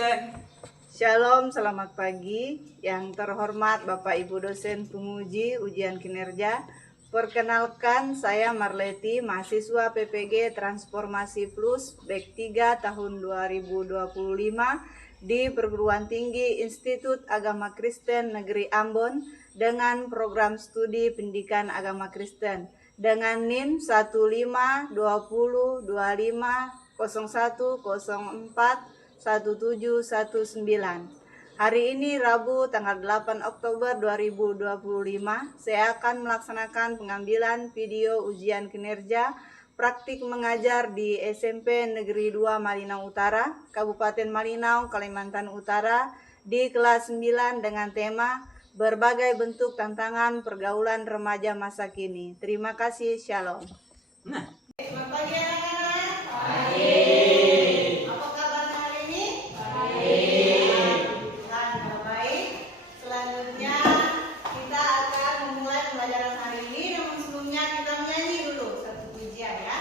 absen. Shalom, selamat pagi. Yang terhormat Bapak Ibu dosen penguji ujian kinerja. Perkenalkan, saya Marleti, mahasiswa PPG Transformasi Plus Bek 3 tahun 2025 di Perguruan Tinggi Institut Agama Kristen Negeri Ambon dengan program studi pendidikan agama Kristen dengan NIM 15202001041719. Hari ini Rabu tanggal 8 Oktober 2025, saya akan melaksanakan pengambilan video ujian kinerja praktik mengajar di SMP Negeri 2 Malinau Utara, Kabupaten Malinau, Kalimantan Utara di kelas 9 dengan tema berbagai bentuk tantangan pergaulan remaja masa kini. Terima kasih, Shalom. Selamat pagi anak-anak. Pagi. Apa kabar hari ini? Baik. Alhamdulillah baik. Selanjutnya kita akan memulai pembelajaran hari ini. Namun sebelumnya kita menyanyi dulu satu pujian ya.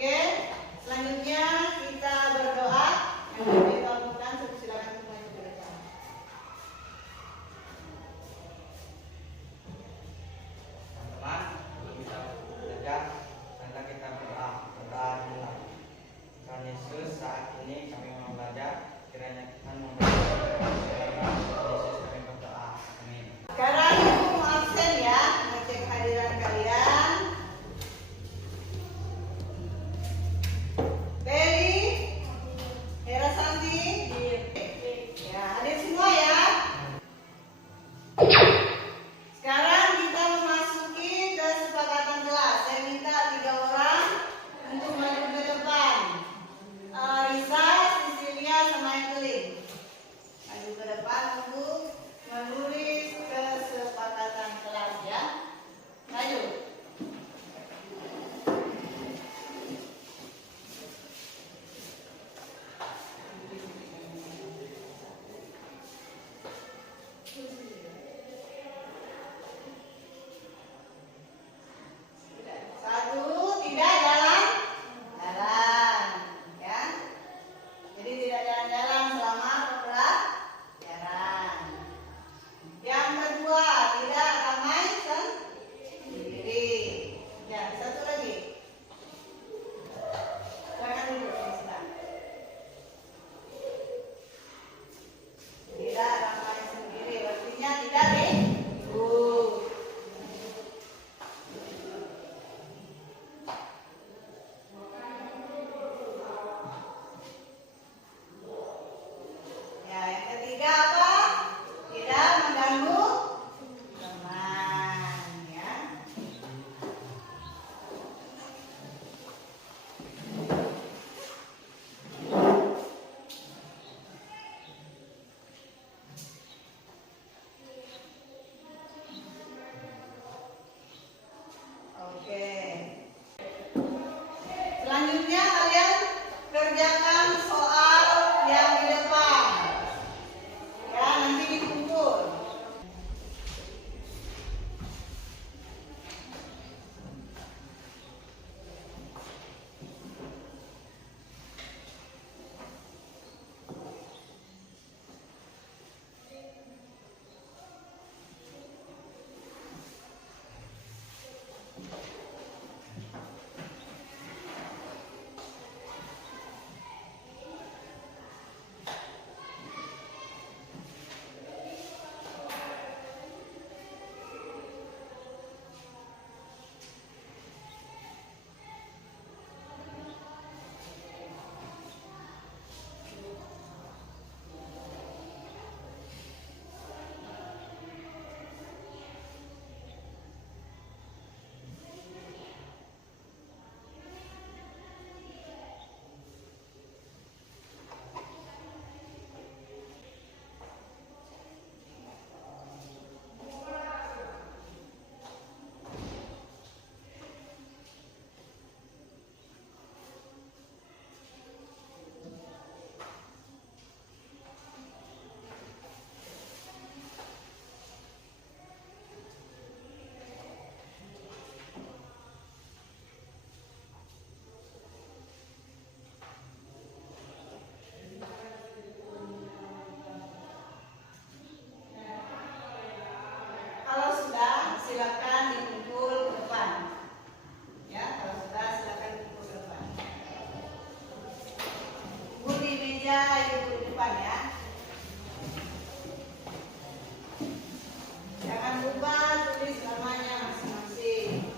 Oke, selanjutnya kita berdoa. Yang boleh dilakukan, silakan mulai berdoa. Teman-teman, sebelum kita belajar, mari kita berdoa dulu. Tuhan Yesus, saat ini kami mau belajar, kiranya Tuhan memberkati Tuhan Yesus, kami berdoa. Amin. Sekarang ibu mau absen ya, ngecek hadiran kalian. Beli, Hera Santi, ya hadir semua ya. Sekarang kita memasuki kesepakatan kelas. Saya minta 3 orang untuk maju ke depan. Risa, Cecilia, sama Evelyn. meja ibu di depan ya. Jangan lupa tulis namanya masing-masing.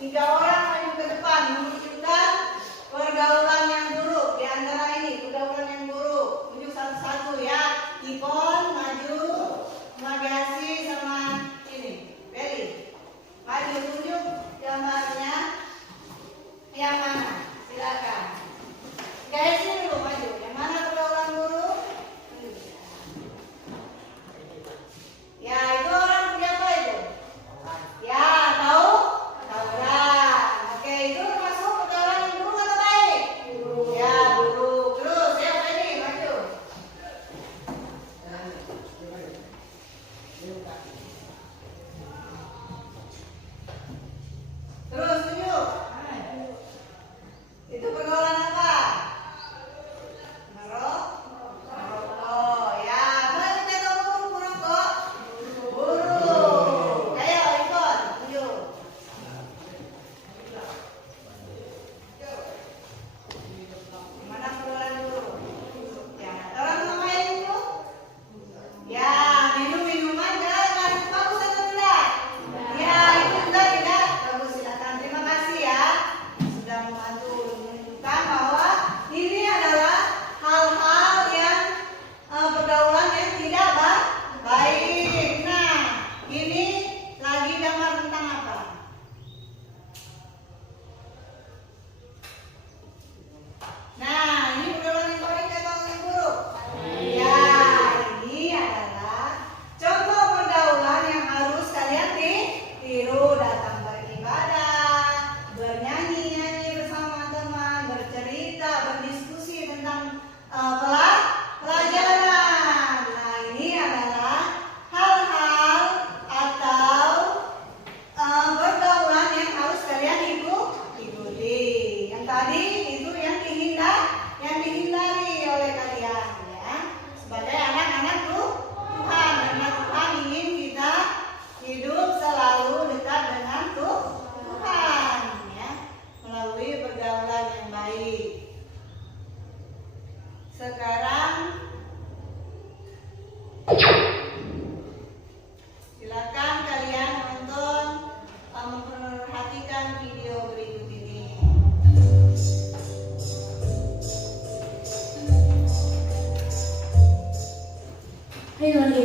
Tiga orang maju ke depan menunjukkan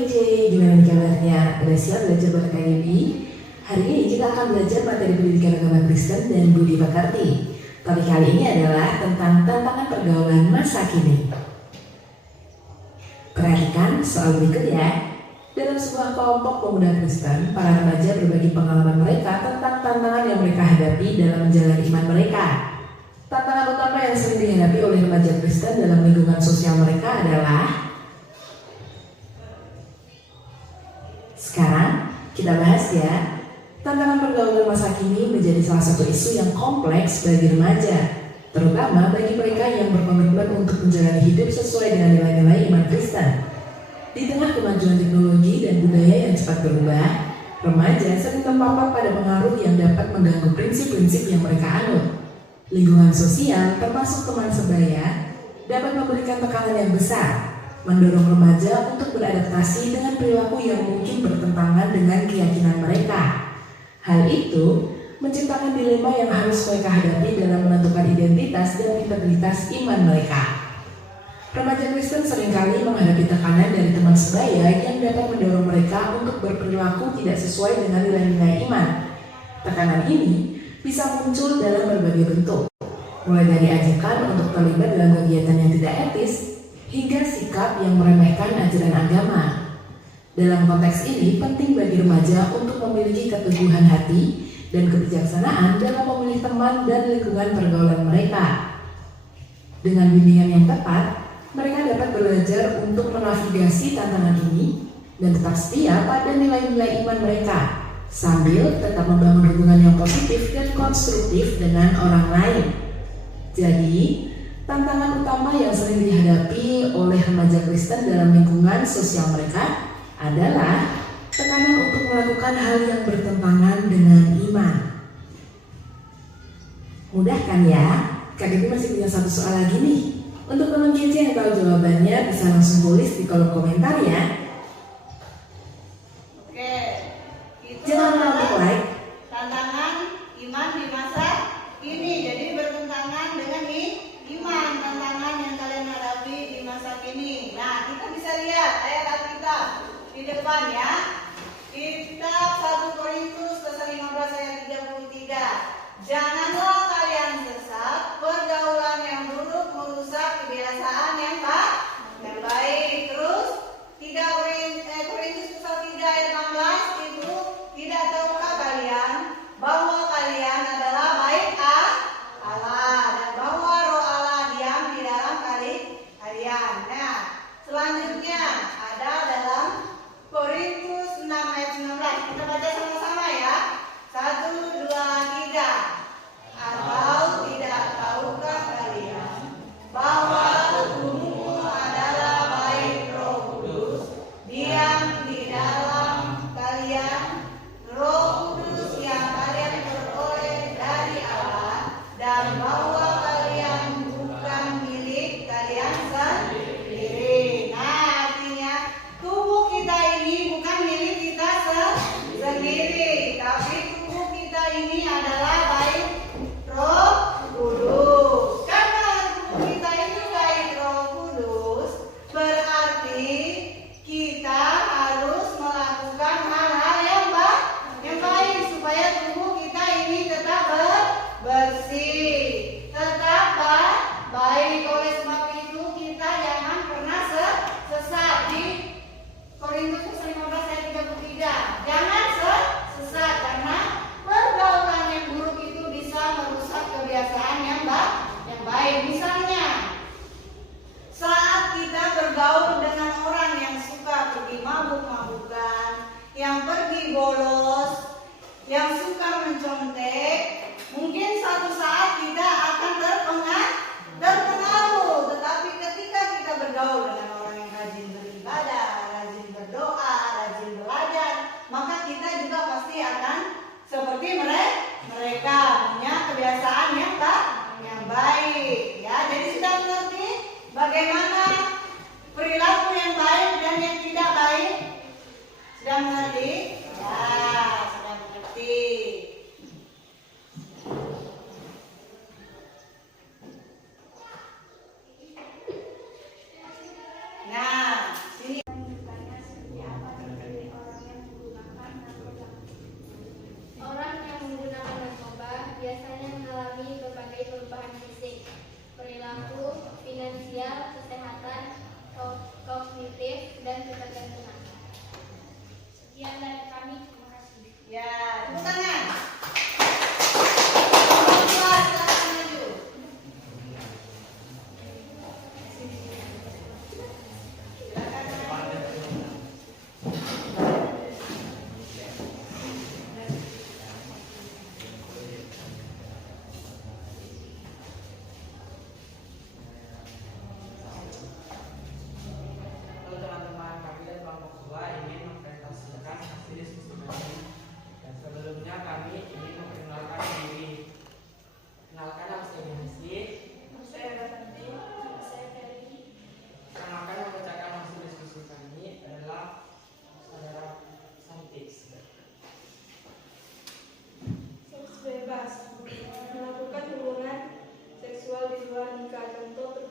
kece, gimana nih kabarnya? Udah siap belajar bareng KBBI? Hari ini kita akan belajar materi pendidikan agama Kristen dan budi pekerti. Topik kali ini adalah tentang tantangan pergaulan masa kini. Perhatikan soal berikut ya. Dalam sebuah kelompok pemuda Kristen, para remaja berbagi pengalaman mereka tentang tantangan yang mereka hadapi dalam menjalani iman mereka. Tantangan utama yang sering dihadapi oleh remaja Kristen dalam lingkungan sosial mereka adalah. Sekarang kita bahas ya. Tantangan pergaulan masa kini menjadi salah satu isu yang kompleks bagi remaja, terutama bagi mereka yang berkomitmen untuk menjalani hidup sesuai dengan nilai-nilai iman Kristen. Di tengah kemajuan teknologi dan budaya yang cepat berubah, remaja sering terpapar pada pengaruh yang dapat mengganggu prinsip-prinsip yang mereka anut. Lingkungan sosial, termasuk teman sebaya, dapat memberikan tekanan yang besar, mendorong remaja untuk beradaptasi dengan perilaku yang mungkin bertentangan dengan keyakinan mereka. Hal itu menciptakan dilema yang harus mereka hadapi dalam menentukan identitas dan integritas iman mereka. Remaja Kristen seringkali menghadapi tekanan dari teman sebaya yang dapat mendorong mereka untuk berperilaku tidak sesuai dengan nilai-nilai iman. Tekanan ini bisa muncul dalam berbagai bentuk, mulai dari ajakan untuk terlibat dalam kegiatan yang tidak etis, hingga sikap yang meremehkan ajaran agama. Dalam konteks ini, penting bagi remaja untuk memiliki keteguhan hati dan kebijaksanaan dalam memilih teman dan lingkungan pergaulan mereka. Dengan bimbingan yang tepat, mereka dapat belajar untuk menavigasi tantangan ini dan tetap setia pada nilai-nilai iman mereka, sambil tetap membangun hubungan yang positif dan konstruktif dengan orang lain. Jadi, tantangan utama yang sering dihadapi oleh remaja Kristen dalam lingkungan sosial mereka adalah tekanan untuk melakukan hal yang bertentangan dengan iman. Mudah kan ya? Kak Devi masih punya satu soal lagi nih. Untuk teman kece yang tahu jawabannya bisa langsung tulis di kolom komentar ya. Oke, itu Jangan lupa adalah like. tantangan iman di masa ini. Jadi bertentangan dengan iman, tantangan yang kalian hadapi di masa kini. Nah, kita bisa lihat ayat Alkitab di depan ya. Kitab 1 Korintus pasal 15 ayat 33. Janganlah kalian sesat, pergaulan yang buruk merusak kebiasaan yang baik. Terus 3 Korintus pasal 3 ayat 16 itu, tidak tahukah kalian bahwa kalian adalah bait Allah dan bahwa roh Allah diam di dalam kalian. Nah, selanjutnya ada dalam Korintus 6 ayat 19. Kita baca sama-sama ya. 1, 2, 3. Atau tidak tahukah kalian bahwa tubuhmu adalah bait Roh Kudus diam di dalam kalian, Roh Kudus yang kalian peroleh dari Allah, dan bahwa kalian bukan milik kalian sendiri. Nah, artinya tubuh kita ini bukan milik kita sendiri, tapi tubuh kita ini adalah bait Roh Kudus. Karena tubuh kita ini bait Roh Kudus, berarti kita harus melakukan hal-hal yang baik supaya tubuh kita ini tetap bersih, tetap baik. Oleh sebab itu kita jangan pernah sesat. Di Korintus 15 ayat 33, jangan sesat karena pergaulan yang buruk itu bisa merusak kebiasaan yang baik. Misalnya, saat kita bergaul dengan orang yang suka pergi mabuk-mabukan, yang pergi bolos, yang suka mencontek, mungkin suatu saat kita akan terpengaruh. Tetapi ketika kita bergaul dengan orang yang rajin beribadah, rajin berdoa, rajin belajar, maka kita juga pasti akan seperti mereka punya kebiasaan yang baik. Ya, jadi sudah mengerti bagaimana perilaku yang baik dan yang tidak baik? Sudah mengerti? Ya, sudah mengerti. Nah, sini luar nikah. Contoh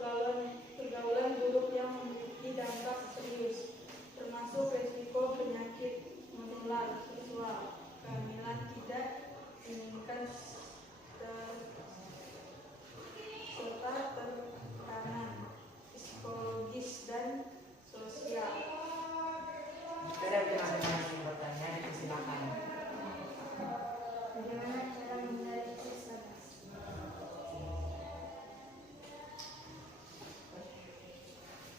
pergaulan buruk yang memiliki dampak serius, termasuk resiko penyakit menular seksual, kehamilan tidak diinginkan, serta tekanan psikologis dan sosial. Ada masing-masing pertanyaan, silakan. Bagaimana cara menghindari seks bebas?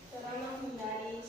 Cara menghindari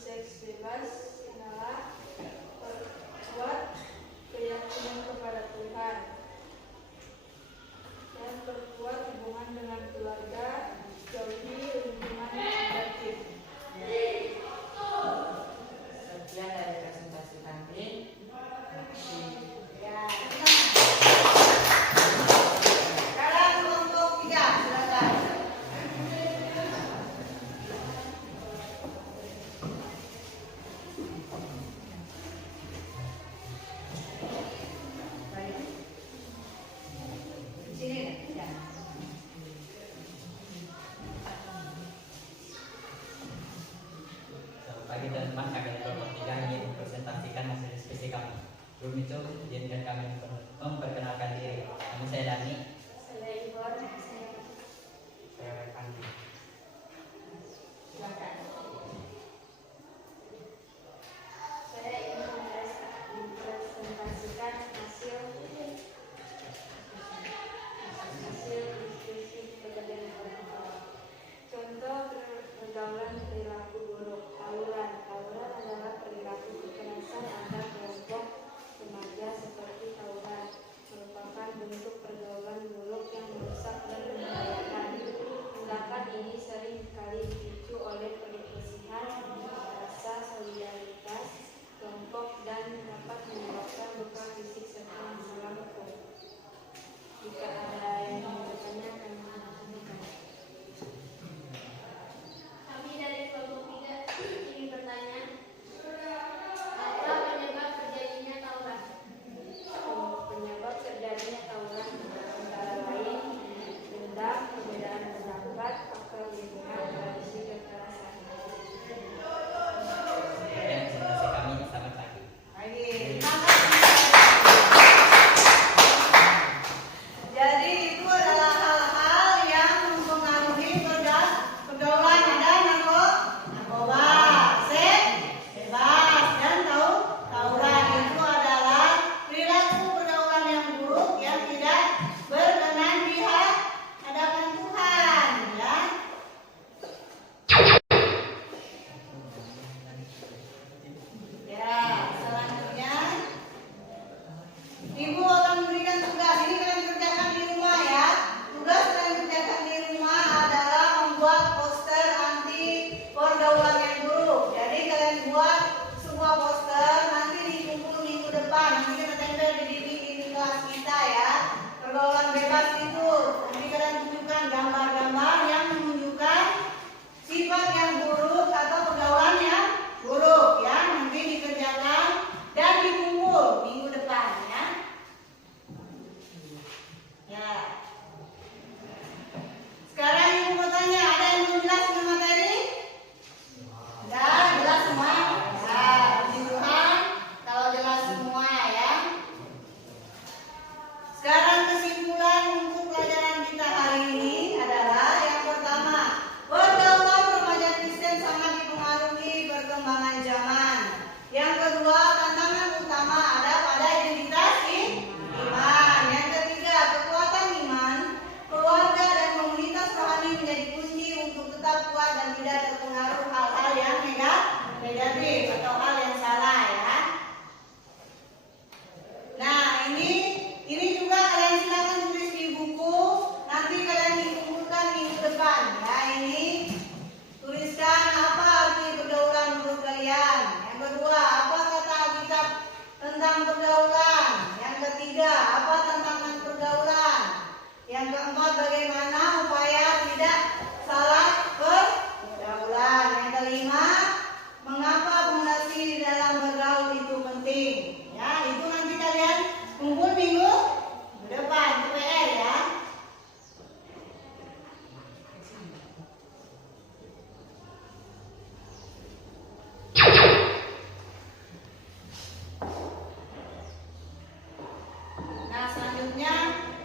selanjutnya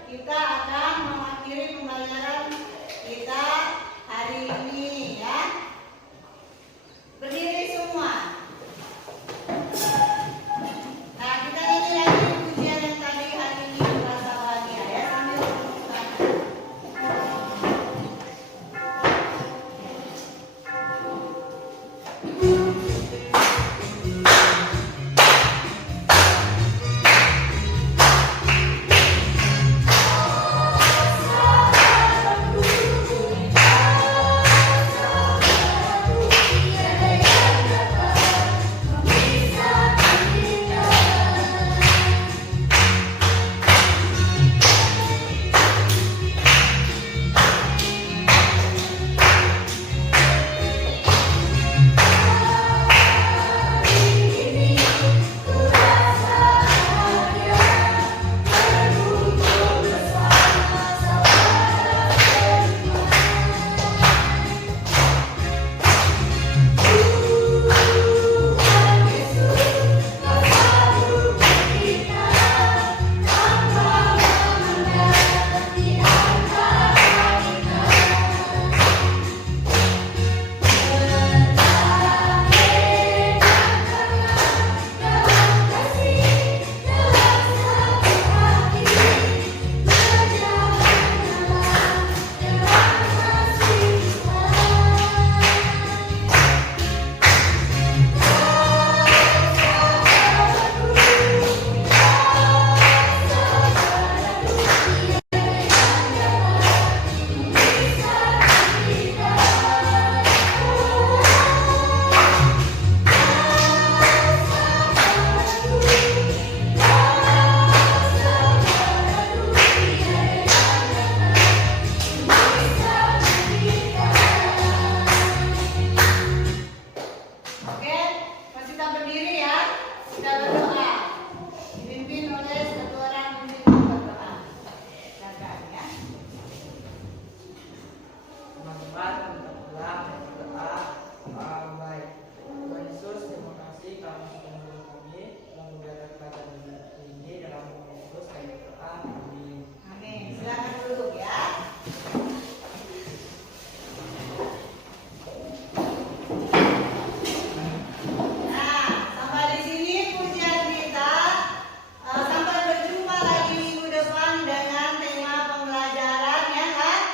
kita akan mengakhiri pembelajaran kita hari ini ya. Berdiri semua. Nah, kita nyanyi lagi pujian yang tadi hari ini merasa bahagia ya sambil tepuk tangan. Oke, masih tak berdiri ya. Kita berdoa. Dipimpin oleh satu orang pemimpin berdoa. Silakan ya. Teman-teman, kita pulang berdoa. Baik. Tuhan Yesus, terima kasih kami sudah menolong kami mengucapkan pelajaran ini dalam nama Yesus kami berdoa. Amin. Amin. Silakan duduk ya. Nah, sampai di sini pujian kita. Sampai berjumpa lagi minggu depan dengan tema pembelajaran yang lain.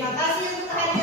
Terima kasih untuk kehadiran.